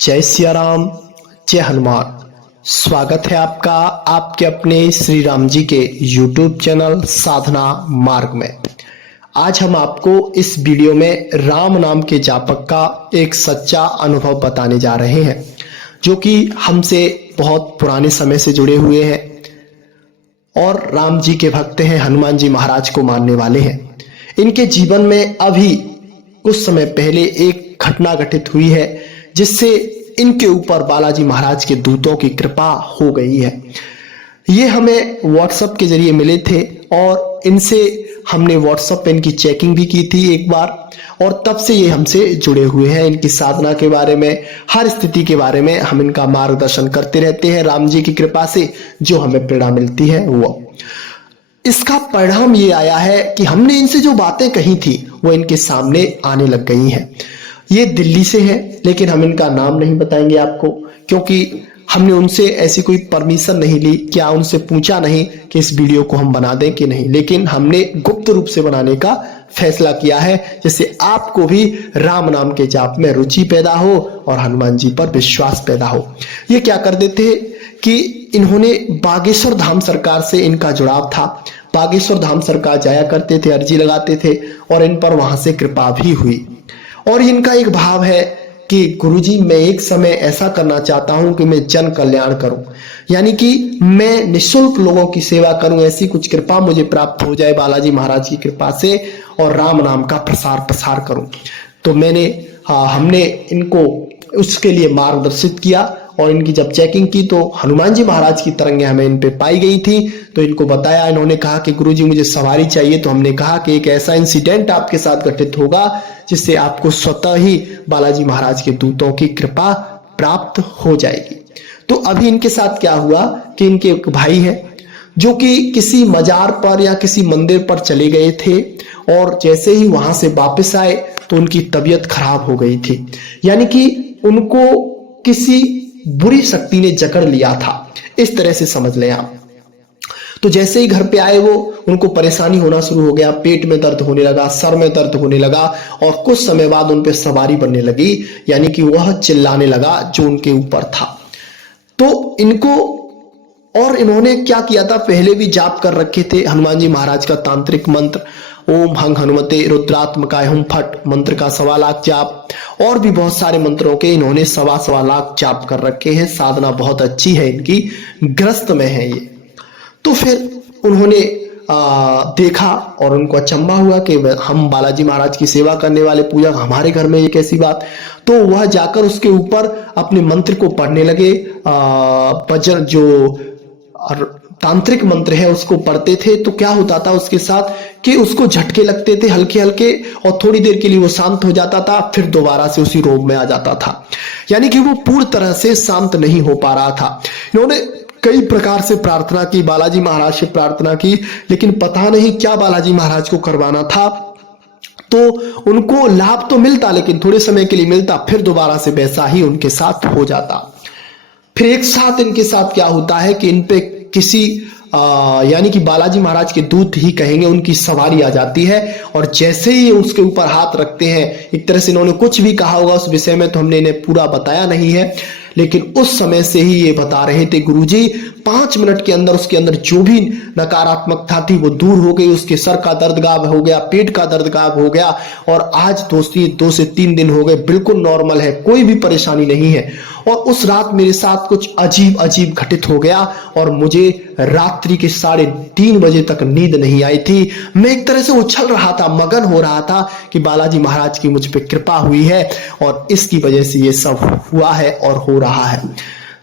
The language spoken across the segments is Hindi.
जय सिया राम, जय हनुमान। स्वागत है आपका आपके अपने श्री राम जी के YouTube चैनल साधना मार्ग में। आज हम आपको इस वीडियो में राम नाम के जापक का एक सच्चा अनुभव बताने जा रहे हैं, जो कि हमसे बहुत पुराने समय से जुड़े हुए हैं और राम जी के भक्त हैं, हनुमान जी महाराज को मानने वाले हैं। इनके जीवन में अभी कुछ समय पहले एक घटना घटित हुई है, जिससे इनके ऊपर बालाजी महाराज के दूतों की कृपा हो गई है। ये हमें व्हाट्सएप के जरिए मिले थे और इनसे हमने व्हाट्सएप पे इनकी चेकिंग भी की थी एक बार, और तब से ये हमसे जुड़े हुए हैं। इनकी साधना के बारे में, हर स्थिति के बारे में हम इनका मार्गदर्शन करते रहते हैं। राम जी की कृपा से जो हमें प्रेरणा मिलती है वो इसका परिणाम ये आया है कि हमने इनसे जो बातें कही थी वो इनके सामने आने लग गई हैं। ये दिल्ली से हैं, लेकिन हम इनका नाम नहीं बताएंगे आपको, क्योंकि हमने उनसे ऐसी कोई परमिशन नहीं ली, क्या उनसे पूछा नहीं कि इस वीडियो को हम बना दें कि नहीं, लेकिन हमने गुप्त रूप से बनाने का फैसला किया है, जिससे आपको भी राम नाम के जाप में रुचि पैदा हो और हनुमान जी पर विश्वास पैदा हो। ये क्या कर देते कि इन्होंने बागेश्वर धाम सरकार से इनका जुड़ाव था। बागेश्वर धाम सरकार जाया करते थे, अर्जी लगाते थे और इन पर वहां से कृपा भी हुई। और इनका एक भाव है कि गुरुजी, मैं एक समय ऐसा करना चाहता हूं कि मैं जन कल्याण करूं, यानी कि मैं निःशुल्क लोगों की सेवा करूं। ऐसी कुछ कृपा मुझे प्राप्त हो जाए बालाजी महाराज की कृपा से, और राम नाम का प्रसार करूं। तो हमने इनको उसके लिए मार्गदर्शित किया और इनकी जब चेकिंग की तो हनुमान जी महाराज की तरंगें हमें इन पे पाई गई थी। तो इनको बताया, इन्होंने कहा कि गुरुजी मुझे सवारी चाहिए। तो हमने कहा कि एक ऐसा इंसिडेंट आपके साथ घटित होगा जिससे आपको स्वतः ही बालाजी महाराज के दूतों की कृपा प्राप्त हो जाएगी। तो अभी इनके साथ क्या हुआ कि इनके एक भाई है जो कि किसी मजार पर या किसी मंदिर पर चले गए थे, और जैसे ही वहां से वापस आए तो उनकी तबीयत खराब हो गई थी, यानी कि उनको किसी बुरी शक्ति ने जकड़ लिया था, इस तरह से समझ लें आप। तो जैसे ही घर पे आए उनको परेशानी होना शुरू हो गया, पेट में दर्द होने लगा, सर में दर्द होने लगा, और कुछ समय बाद उन पे सवारी बनने लगी, यानी कि वह चिल्लाने लगा जो उनके ऊपर था। तो इन्होंने क्या किया था, पहले भी जाप कर रखे थे हनुमान जी महाराज का तांत्रिक मंत्र ओम हंग हनुमते रुद्रात्मकाय हुम फट मंत्र का 1.25 लाख जाप, और भी बहुत सारे मंत्रों के इन्होंने 1.25 लाख जाप कर रखे हैं। साधना बहुत अच्छी है इनकी, ग्रस्त में है ये। तो फिर उन्होंने देखा और उनको अचंभा हुआ कि हम बालाजी महाराज की सेवा करने वाले पूजक, हमारे घर में ये कैसी बात। तो वह जाकर उसके ऊपर अपने मंत्र को पढ़ने लगे। वज्र जो तांत्रिक मंत्र है उसको पढ़ते थे। तो क्या होता था उसके साथ कि उसको झटके लगते थे हल्के हल्के, और थोड़ी देर के लिए वो शांत हो जाता था, फिर दोबारा से उसी रोग में आ जाता था, यानी कि वो पूर्ण तरह से शांत नहीं हो पा रहा था। इन्होंने कई प्रकार से प्रार्थना की, बालाजी महाराज से प्रार्थना की, लेकिन पता नहीं क्या बालाजी महाराज को करवाना था। तो उनको लाभ तो मिलता, लेकिन थोड़े समय के लिए मिलता, फिर दोबारा से वैसा ही उनके साथ हो जाता। फिर एक साथ इनके साथ क्या होता है कि इन पे किसी यानी कि बालाजी महाराज के दूत ही कहेंगे, उनकी सवारी आ जाती है, और जैसे ही उसके ऊपर हाथ रखते हैं, एक तरह से इन्होंने कुछ भी कहा होगा उस विषय में तो हमने इन्हें पूरा बताया नहीं है, लेकिन उस समय से ही ये बता रहे थे, गुरुजी 5 मिनट के अंदर उसके अंदर जो भी नकारात्मकता थी वो दूर हो गई। उसके सर का दर्द गायब हो गया, पेट का दर्द गायब हो गया, और आज दोस्ती 2 से 3 दिन हो गए, बिल्कुल नॉर्मल है, कोई भी परेशानी नहीं है। और उस रात मेरे साथ कुछ अजीब घटित हो गया और मुझे रात्रि के 3:30 बजे तक नींद नहीं आई थी। मैं एक तरह से उछल रहा था, मगन हो रहा था कि बालाजी महाराज की मुझ पे कृपा हुई है और इसकी वजह से ये सब हुआ है और हो रहा है।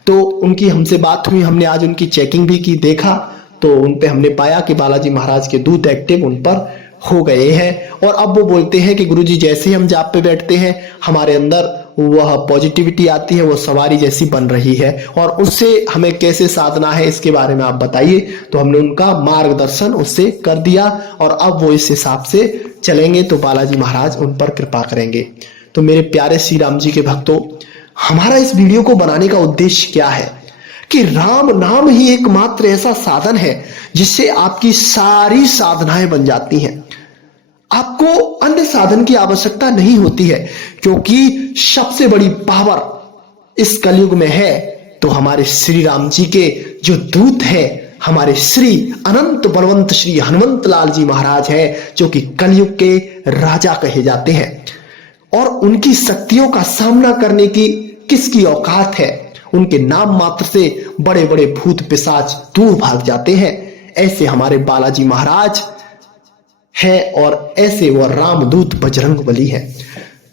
तो उनकी हमसे बात हुई, हमने आज उनकी चेकिंग भी की, देखा तो उन पे हमने पाया कि बालाजी महाराज के दूत एक्टिव उन पर हो गए हैं। और अब वो बोलते हैं कि गुरुजी जैसे ही हम जाप पे बैठते हैं हमारे अंदर वह पॉजिटिविटी आती है, वो सवारी जैसी बन रही है, और उससे हमें कैसे साधना है इसके बारे में आप बताइए। तो हमने उनका मार्गदर्शन उससे कर दिया और अब वो इस हिसाब से चलेंगे तो बालाजी महाराज उन पर कृपा करेंगे। तो मेरे प्यारे श्री राम जी के भक्तों, हमारा इस वीडियो को बनाने का उद्देश्य क्या है कि राम नाम ही एकमात्र ऐसा साधन है जिससे आपकी सारी साधनाएं बन जाती हैं। आपको अन्य साधन की आवश्यकता नहीं होती है, क्योंकि सबसे बड़ी पावर इस कलयुग में है तो हमारे श्री राम जी के जो दूत है, हमारे श्री अनंत बलवंत श्री हनुमंत लाल जी महाराज है, जो कि कलयुग के राजा कहे जाते हैं। और उनकी शक्तियों का सामना करने की किसकी औकात है? उनके नाम मात्र से बड़े बड़े भूत पिशाच दूर भाग जाते हैं। ऐसे हमारे बालाजी महाराज है और ऐसे वह रामदूत बजरंगबली है।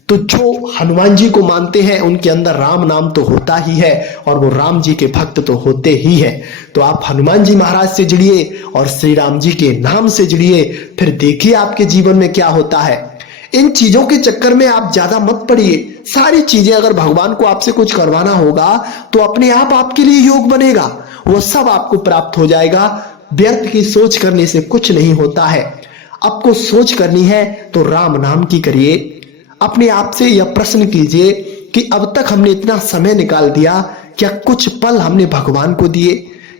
तो जो हनुमान जी को मानते हैं उनके अंदर राम नाम तो होता ही है और वो राम जी के भक्त तो होते ही हैं। तो आप हनुमान जी महाराज से जुड़िए और श्री राम जी के नाम से जुड़िए, फिर देखिए आपके जीवन में क्या होता है। इन चीजों के चक्कर में आप ज्यादा मत पड़िए। सारी चीजें अगर भगवान को आपसे कुछ करवाना होगा तो अपने आप आपके लिए योग बनेगा, वो सब आपको प्राप्त हो जाएगा। व्यर्थ की सोच करने से कुछ नहीं होता है। आपको सोच करनी है तो राम नाम की करिए। अपने आप से यह प्रश्न कीजिए कि अब तक हमने इतना समय निकाल दिया, क्या कुछ पल हमने भगवान को दिए?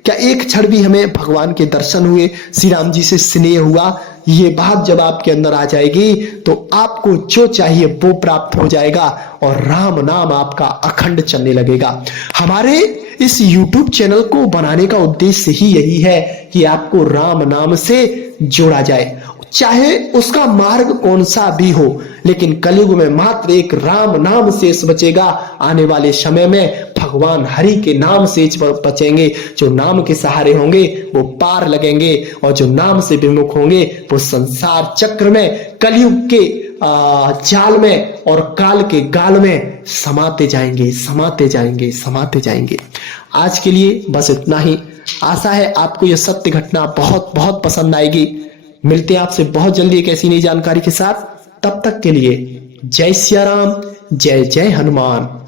क्या एक क्षण भी हमें भगवान के दर्शन हुए, श्री राम जी से स्नेह हुआ? ये बात जब आपके अंदर आ जाएगी तो आपको जो चाहिए वो प्राप्त हो जाएगा और राम नाम आपका अखंड चलने लगेगा। हमारे इस YouTube चैनल को बनाने का उद्देश्य ही यही है कि आपको राम नाम से जोड़ा जाए, चाहे उसका मार्ग कौन सा भी हो, लेकिन कलयुग में मात्र एक राम नाम शेष बचेगा। आने वाले समय में भगवान हरि के नाम से बचेंगे। जो नाम के सहारे होंगे वो पार लगेंगे और जो नाम से विमुख होंगे वो संसार चक्र में, कलयुग के जाल में और काल के गाल में समाते जाएंगे, समाते जाएंगे, समाते जाएंगे। आज के लिए बस इतना ही। आशा है आपको यह सत्य घटना बहुत बहुत पसंद आएगी। मिलते हैं आपसे बहुत जल्दी एक ऐसी नई जानकारी के साथ। तब तक के लिए जय सिया राम, जय जय हनुमान।